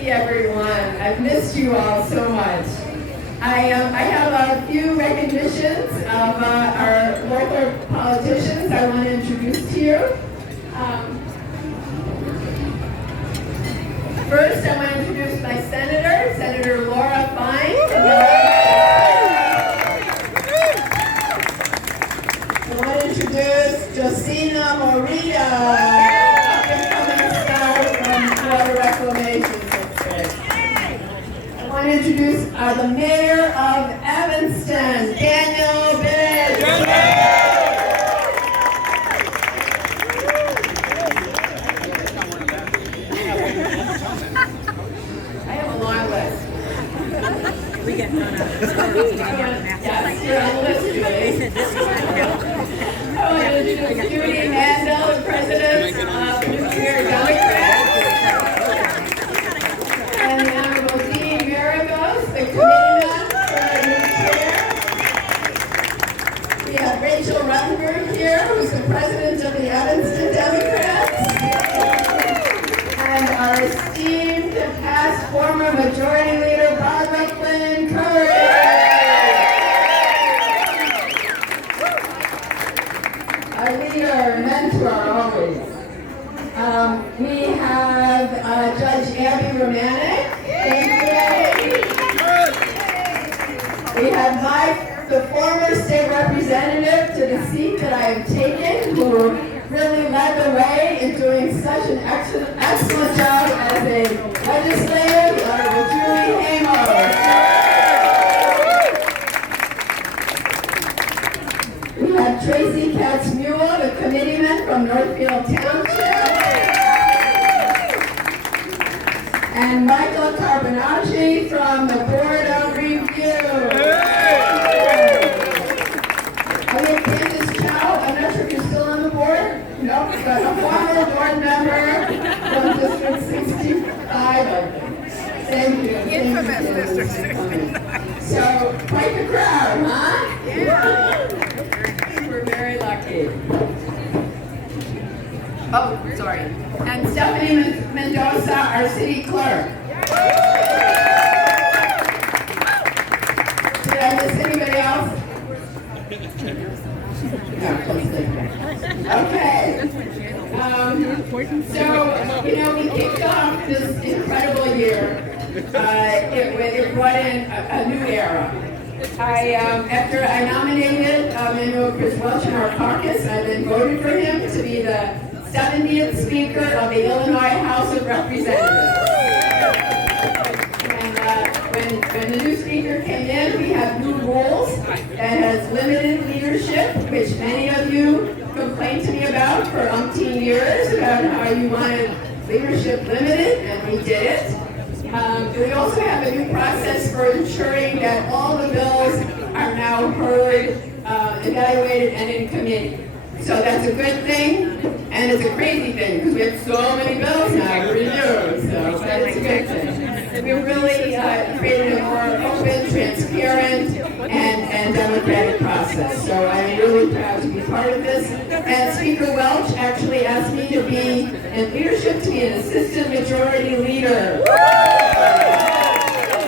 see everyone. I've missed you all so much. I have a few recognitions of our local politicians I want to introduce to you. First, I want to introduce my senator, Senator Laura Fine. I want to introduce Josina Morita, up-and-coming star from Water Reclamation District. I want to introduce the mayor of Evanston, Daniel Biggs. I have a long list. We get thrown out. Yes, you're on the list, Julie. I want to introduce Judy Mandel, the president of Nuclear Democrats. And the Honorable Dean Maragos, the committeeman for nuclear. We have Rachel Ruttenberg here, who's the president of the Evanston Democrats. And our esteemed past former majority leader, Robyn Gabel. Our leader, mentor, always. We have Judge Abby Romanek. Thank you, Abby. We have the former state representative to the seat that I have taken, who really led the way in doing such an excellent job as a legislator, the Honorable Julie Amos. We have Tracy Katz-Mule, the committeeman from Northfield Township. And Michael Carbonacci from the Board of Review. I think Candace Chow, I'm not sure if you're still on the board. No, but a former board member from District 65, I think. Thank you. Infamous District 65. So, quite the crowd, huh? Yeah. We're very lucky. Oh, sorry. And Stephanie Mendoza, our city clerk. Did I miss anybody else? No, okay. So, we kicked off this incredible year. It brought in a new era. After I nominated Manuel Chris Welch in our caucus, I then voted for him to be the 70th Speaker of the Illinois House of Representatives. And when the new Speaker came in, we have new rules that has limited leadership, which many of you complained to me about for umpteen years, about how you wanted leadership limited, and we did it. We also have a new process for ensuring that all the bills are now heard, evaluated, and in committee. So that's a good thing, and it's a crazy thing, because we have so many bills now to review, so but it's a good thing. We really created a more open, transparent, and democratic process. So I'm really proud to be part of this. And Speaker Welch actually asked me to be in leadership, to be an assistant majority leader.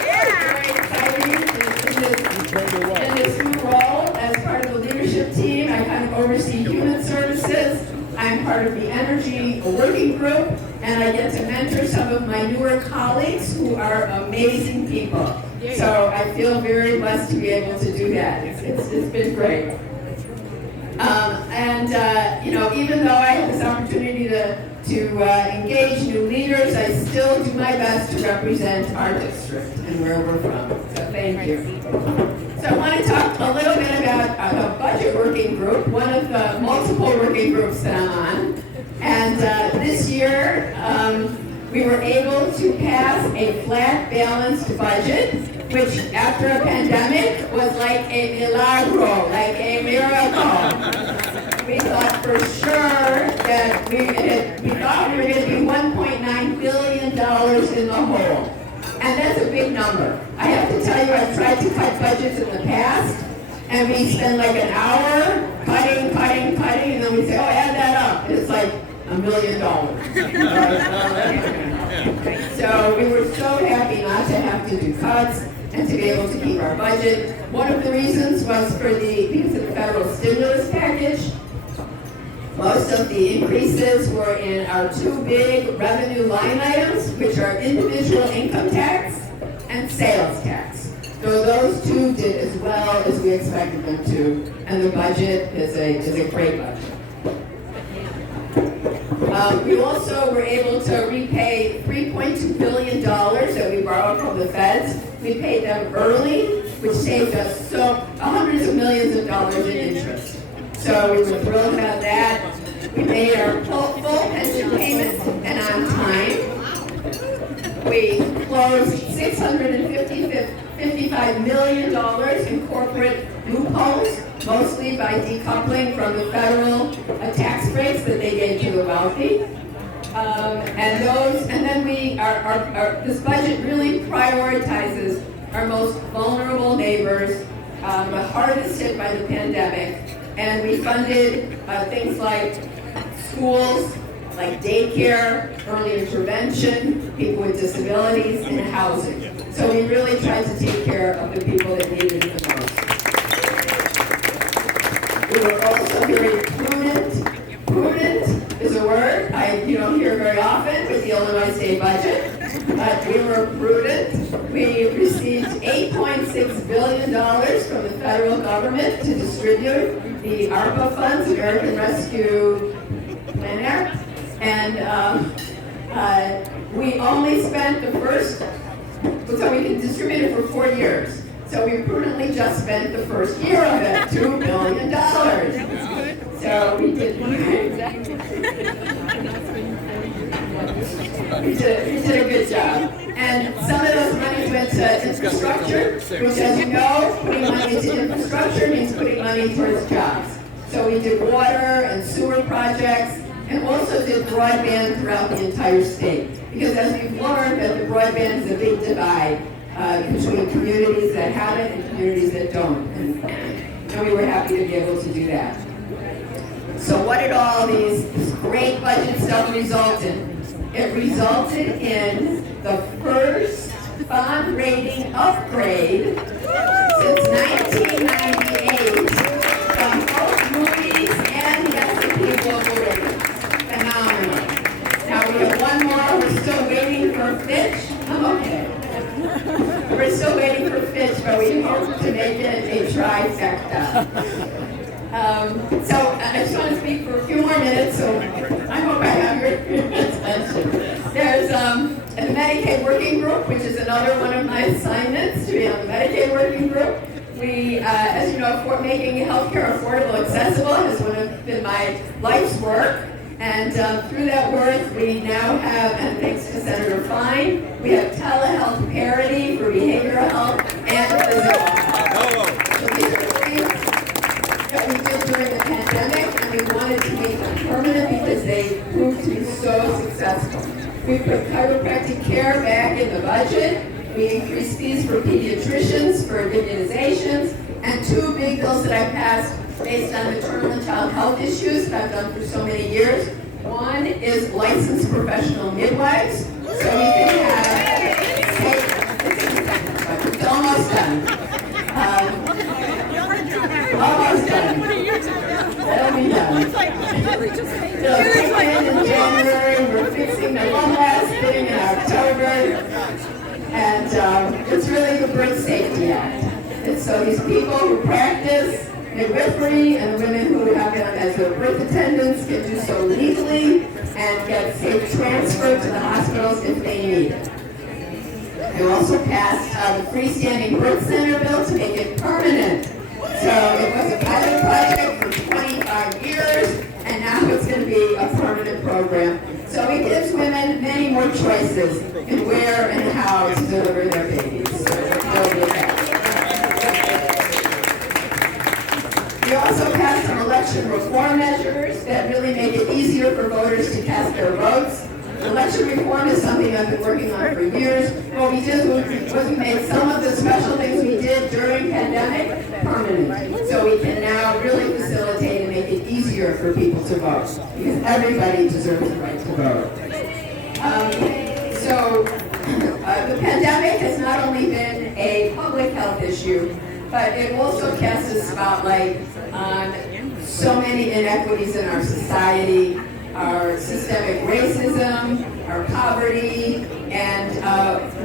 Very exciting in this new role as part of the leadership team. I kind of oversee human services. I'm part of the energy working group, and I get to mentor some of my newer colleagues who are amazing people. So I feel very blessed to be able to do that. It's been great. Even though I have this opportunity to engage new leaders, I still do my best to represent our district and where we're from. So thank you. So I want to talk a little bit about the budget working group, one of the multiple working groups that I'm on. And this year, we were able to pass a flat, balanced budget, which after a pandemic was like a milagro, like a miracle. We thought for sure that we thought we were going to be $1.9 billion in the hole. And that's a big number. I have to tell you, I've tried to cut budgets in the past, and we spend like an hour cutting, and then we say, oh, add that up. And it's like $1 million. So we were so happy not to have to do cuts and to be able to keep our budget. One of the reasons was because of the federal stimulus package. Most of the increases were in our two big revenue line items, which are individual income tax and sales tax. So those two did as well as we expected them to, and the budget is a great budget. We also were able to repay $3.2 billion that we borrowed from the feds. We paid them early, which saved us hundreds of millions of dollars in interest. So we were thrilled about that. We made our full pension payment and on time. We closed $655 million in corporate loopholes, mostly by decoupling from the federal tax breaks that they gave to the wealthy. And then this budget really prioritizes our most vulnerable neighbors, the hardest hit by the pandemic. And we funded things like schools, like daycare, early intervention, people with disabilities, and housing. So we really tried to take care of the people that needed it the most. We were also very prudent. Prudent is a word you don't hear very often with the Illinois state budget. But we were prudent. We received $8.6 billion from the federal government to distribute the ARPA funds, American Rescue Plan Act. And we only spent the first, so we can distribute it for 4 years. So we prudently just spent the first year of it, $2 billion. So we did a good job. And some of those monies went to infrastructure, which, as you know, putting money into infrastructure means putting money towards jobs. So we did water and sewer projects, and also did broadband throughout the entire state. Because as we've learned, that the broadband is a big divide between communities that have it and communities that don't. And we were happy to be able to do that. So what did all this great budget stuff result in? It resulted in the first bond rating upgrade since 1998 from both Moody's and the S&P Global Ratings. Phenomenal. Now we have one more. We're still waiting for Fitch. I'm okay. We're still waiting for Fitch, but we hope to make it a trifecta. So I just want to speak for a few more minutes, so I hope I have your attention. There's the Medicaid Working Group, which is another one of my assignments, to be on the Medicaid Working Group. We, as you know, making healthcare affordable, accessible has been my life's work. And through that work, we now have, and thanks to Senator Fine, we have telehealth parity for behavioral health and physical health. So these are things that we did during the pandemic, and we wanted to make them permanent because they proved to be so successful. We put chiropractic care back in the budget. We increased fees for pediatricians for immunizations, and two big bills that I passed based on maternal and child health issues that I've done for so many years. One is licensed professional midwives, so we can have, it's almost done. Almost done. That'll be done. So in January, we're fixing the one last thing in October, and it's really the Birth Safety Act. And so these people who practice midwifery and the women who have them as their birth attendants can do so legally and get safe transfer to the hospitals if they need it. We also passed the freestanding birth center bill to make it permanent. So it was a pilot project for 25 years, and now it's going to be a permanent program. So it gives women many more choices in where and how to deliver their babies. We also passed some election reform measures that really make it easier for voters to cast their votes. Election reform is something I've been working on for years. What we did was we made some of the special things we did during pandemic permanent. So we can now really facilitate and make it easier for people to vote, because everybody deserves the right to vote. So So the pandemic has not only been a public health issue, but it also casts a spotlight on so many inequities in our society, our systemic racism, our poverty, and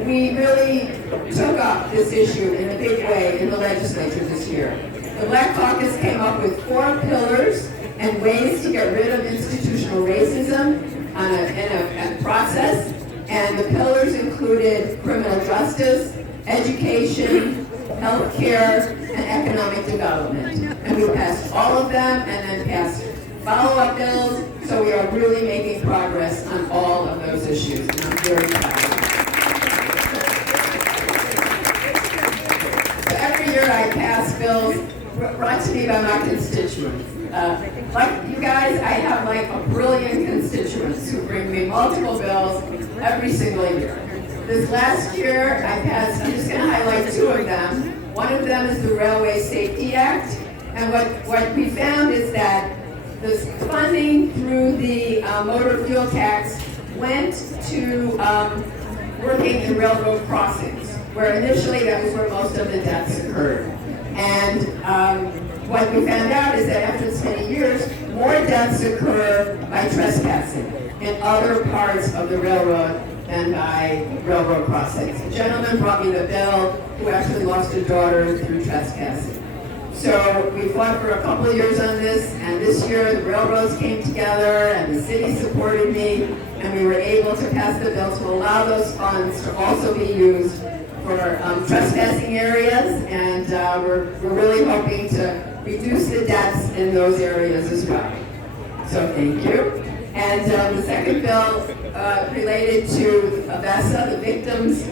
we really took up this issue in a big way in the legislature this year. The Black Caucus came up with 4 pillars and ways to get rid of institutional racism in a process, and the pillars included criminal justice, education, healthcare, and economic development. And we passed all of them and then passed follow-up bills, so we are really making progress on all of those issues, and I'm very proud. So every year I pass bills brought to me by my constituents. Like you guys, I have like a brilliant constituents who bring me multiple bills every single year. This last year I passed, I'm just going to highlight 2 of them. One of them is the Railway Safety Act, and what we found is that the funding through the motor fuel tax went to working in railroad crossings, where initially that was where most of the deaths occurred. And what we found out is that after this many years, more deaths occur by trespassing in other parts of the railroad than by railroad crossings. A gentleman brought me the bill who actually lost a daughter through trespassing. So we fought for a couple of years on this, and this year the railroads came together and the city supported me, and we were able to pass the bill to allow those funds to also be used for trespassing areas, and we're really hoping to reduce the deaths in those areas as well. So thank you. And the second bill related to VESA, the Victims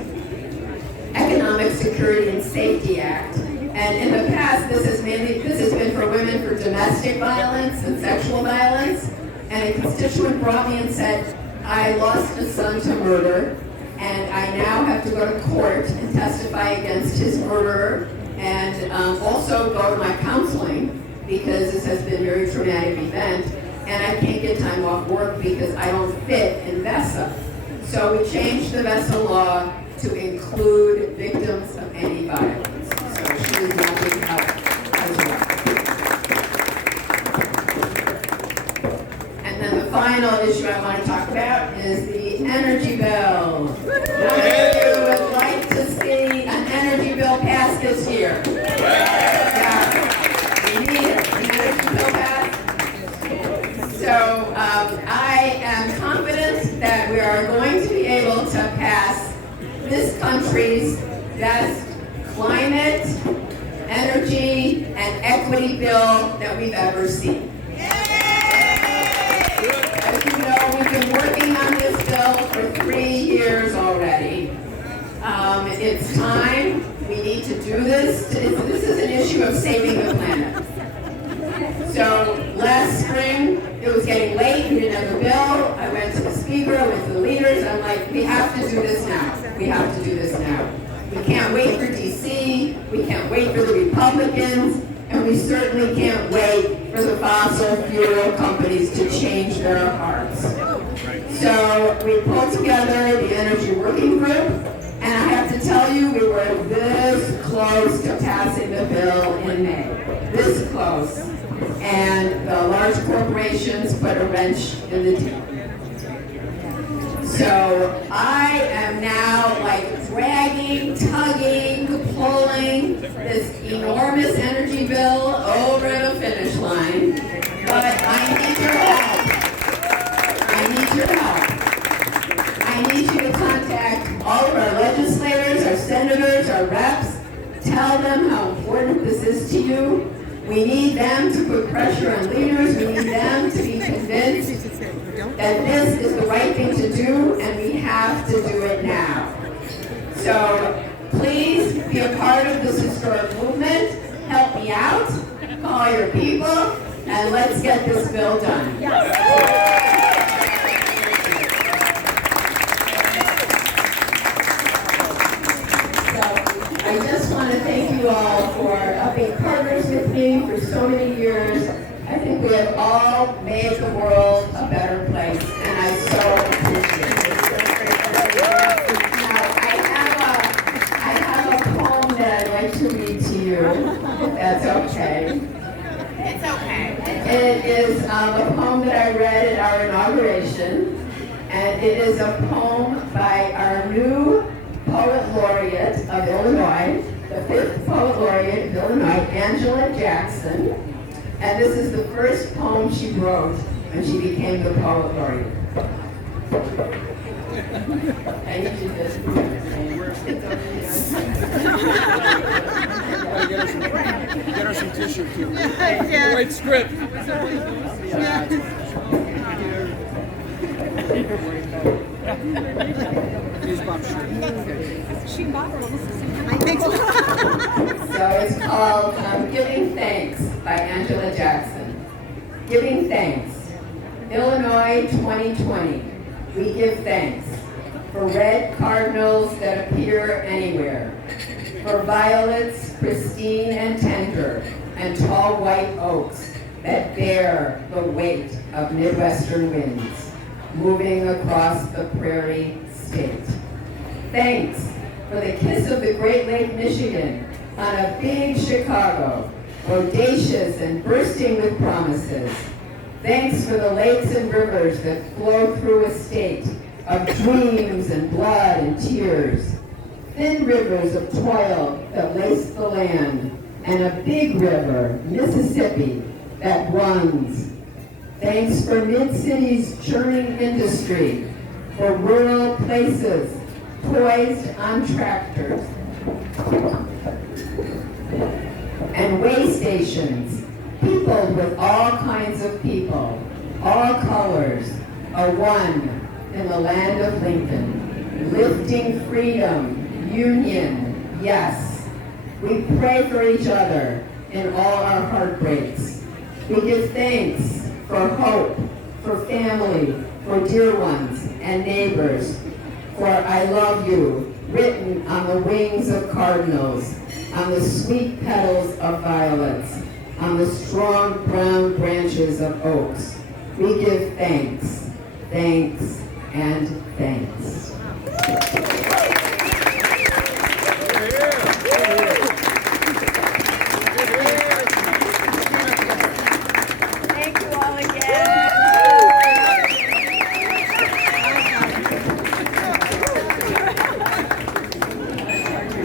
Economic Security and Safety Act. And in the past, this has been for women for domestic violence and sexual violence. And a constituent brought me and said, I lost a son to murder, and I now have to go to court and testify against his murderer, and also go to my counseling because this has been a very traumatic event, and I can't get time off work because I don't fit in VESA. So we changed the VESA law to include victims of any violence. So she is now being helped as well. And then the final issue I want to talk about is the energy bill. How many of you would like to see an energy bill passed this year? Yeah, we need it. An energy bill passed. So I am confident that we are going to be able to pass this country's best climate, energy, and equity bill that we've ever seen. As you know, we've been working on this bill for 3 years already. It's time. We need to do this. This is an issue of saving the planet. So last spring, it was getting late. We didn't have a bill. I went to the speaker, I went to the leaders. I'm like, we have to do this now. We have to do this now. We can't wait for DC. We can't wait for the Republicans. And we certainly can't wait for the fossil fuel companies to change their hearts. So we pulled together the Energy Working Group, and I have to tell you, we were this close to passing the bill in May. This close. And the large corporations put a wrench in the deal. So I am now like dragging, tugging, pulling this enormous energy bill over the finish line. But I need your help. I need your help. I need you to contact all of our legislators, our senators, our reps. Tell them how important this is to you. We need them to put pressure on leaders. We need them to be convinced that this is the right thing to do, and we have to do it now. So please be a part of this historic movement. Help me out. Call your people, and let's get this bill done. So I just want to thank you all for being partners with me for so many years. I think we have all made the world a better place, and I so appreciate it. is a poem that I read at our inauguration, and it is a poem by our new poet laureate of Illinois, the 5th poet laureate of Illinois, Angela Jackson, and this is the first poem she wrote when she became the poet laureate. I need you to Get her some tissue too. Write script. She bought one. I think so. So it's called Giving Thanks by Angela Jackson. Giving thanks. Illinois 2020, we give thanks for red cardinals that appear anywhere, for violets pristine and tender, and tall white oaks that bear the weight of Midwestern winds, moving across the prairie state. Thanks for the kiss of the Great Lake, Michigan, on a big Chicago, bodacious and bursting with promises. Thanks for the lakes and rivers that flow through a state of dreams and blood and tears. Thin rivers of toil that lace the land, and a big river, Mississippi, that runs. Thanks for mid-cities churning industry, for rural places poised on tractors, and way stations peopled with all kinds of people, all colors, a one in the land of Lincoln, lifting freedom, union, yes. We pray for each other in all our heartbreaks. We give thanks for hope, for family, for dear ones and neighbors, for I love you, written on the wings of cardinals, on the sweet petals of violets, on the strong brown branches of oaks. We give thanks, thanks, and thanks.